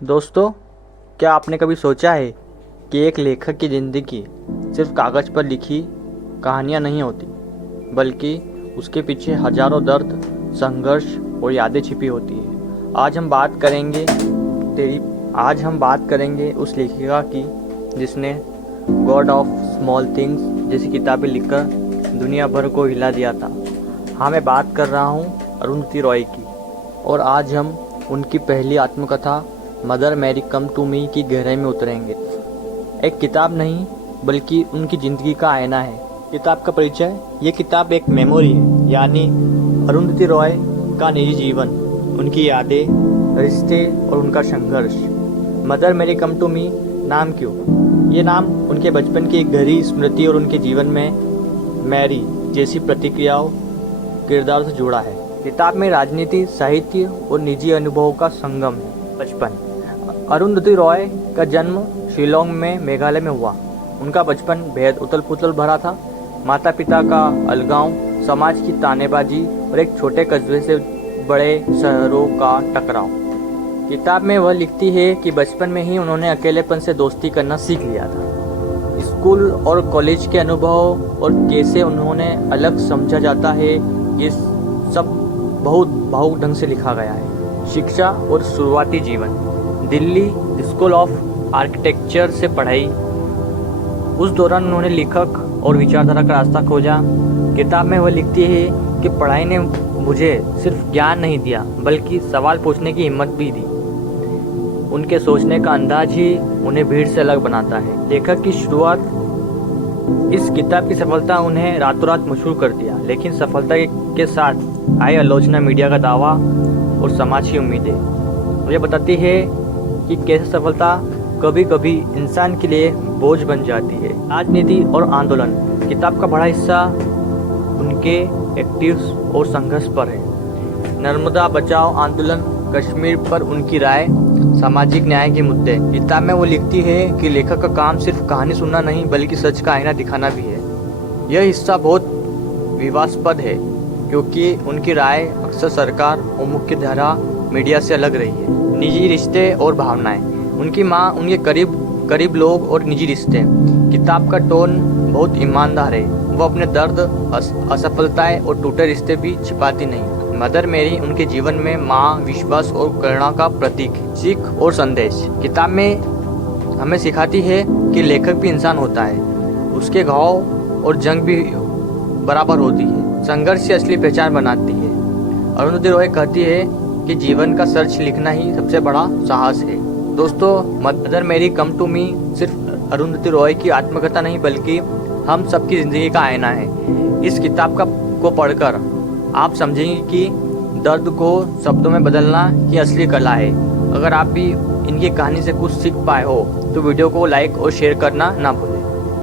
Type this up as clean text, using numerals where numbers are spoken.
दोस्तों, क्या आपने कभी सोचा है कि एक लेखक की ज़िंदगी सिर्फ कागज़ पर लिखी कहानियाँ नहीं होती, बल्कि उसके पीछे हजारों दर्द, संघर्ष और यादें छिपी होती है। आज हम बात करेंगे उस लेखिका की जिसने गॉड ऑफ स्मॉल थिंग्स जैसी किताबें लिखकर दुनिया भर को हिला दिया था। हाँ, मैं बात कर रहा हूँ अरुंधति रॉय की। और आज हम उनकी पहली आत्मकथा mother Mary come to me की गहराई में उतरेंगे। एक किताब नहीं, बल्कि उनकी ज़िंदगी का आईना है। किताब का परिचय। ये किताब एक मेमोरी है, यानी अरुंधति रॉय का निजी जीवन, उनकी यादें, रिश्ते और उनका संघर्ष। Mother Mary come to me नाम क्यों? ये नाम उनके बचपन की एक गहरी स्मृति और उनके जीवन में मैरी जैसी प्रतिक्रियाओं किरदार से जुड़ा है। किताब में राजनीति, साहित्य और निजी अनुभवों का संगम है। बचपन। अरुंधति रॉय का जन्म शिलोंग में मेघालय में हुआ। उनका बचपन बेहद उथल पुथल भरा था। माता पिता का अलगाव, समाज की तानेबाजी और एक छोटे कस्बे से बड़े शहरों का टकराव। किताब में वह लिखती है कि बचपन में ही उन्होंने अकेलेपन से दोस्ती करना सीख लिया था। स्कूल और कॉलेज के अनुभव और कैसे उन्होंने अलग समझा जाता है, ये सब बहुत भावुक ढंग से लिखा गया है। शिक्षा और शुरुआती जीवन। दिल्ली स्कूल ऑफ आर्किटेक्चर से पढ़ाई। उस दौरान उन्होंने लेखक और विचारधारा का रास्ता खोजा। किताब में वह लिखती है कि पढ़ाई ने मुझे सिर्फ ज्ञान नहीं दिया, बल्कि सवाल पूछने की हिम्मत भी दी। उनके सोचने का अंदाज ही उन्हें भीड़ से अलग बनाता है। लेखक की शुरुआत। इस किताब की सफलता उन्हें रातों रात मशहूर कर दिया, लेकिन सफलता के साथ आई आलोचना, मीडिया का दावा और समाज की उम्मीदें। मुझे बताती है कि कैसे सफलता कभी कभी इंसान के लिए बोझ बन जाती है। राजनीति और आंदोलन। किताब का बड़ा हिस्सा उनके एक्टिव्स और संघर्ष पर है। नर्मदा बचाओ आंदोलन, कश्मीर पर उनकी राय, सामाजिक न्याय के मुद्दे। किताब में वो लिखती है कि लेखक का काम सिर्फ कहानी सुनना नहीं, बल्कि सच का आईना दिखाना भी है। यह हिस्सा बहुत विवादास्पद है, क्योंकि उनकी राय अक्सर सरकार और मुख्य धारा मीडिया से अलग रही है। निजी रिश्ते और भावनाएं। उनकी माँ, उनके करीब लोग और निजी रिश्ते। किताब का टोन बहुत ईमानदार है। वो अपने दर्द, असफलताएं और टूटे रिश्ते भी छिपाती नहीं। मदर मैरी उनके जीवन में माँ, विश्वास और करुणा का प्रतीक है। सीख और संदेश। किताब में हमें सिखाती है कि लेखक भी इंसान होता है, उसके घाव और जंग भी बराबर होती है। संघर्ष से असली पहचान बनाती है। अरुंधति रॉय कहती है कि जीवन का सच लिखना ही सबसे बड़ा साहस है। दोस्तों, mother Mary come to me सिर्फ अरुंधति रॉय की आत्मकथा नहीं, बल्कि हम सबकी ज़िंदगी का आईना है। इस किताब को पढ़कर आप समझेंगे कि दर्द को शब्दों में बदलना ही असली कला है। अगर आप भी इनकी कहानी से कुछ सीख पाए हो तो वीडियो को लाइक और शेयर करना ना भूलें।